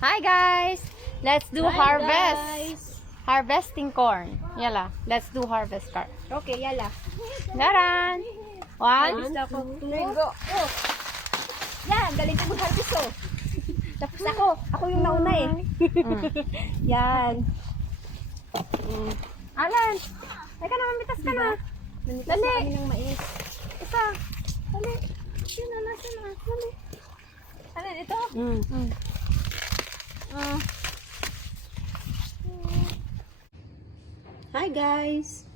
Hi guys! Let's do Hi, harvest. guys. Harvesting corn. Yala, let's do harvest car. Okay, yala. Daran! One. Harvest ako. Go. Oh. Yan, galing ko mag-harvest oh. Tapos ako yung nauna eh. Yan. Alan! Teka na, mamitas ka na. Namitas Dali. na kami ng mais. Isa. Dali. Sino na, sino na. Dali. Ano ito? Hi guys!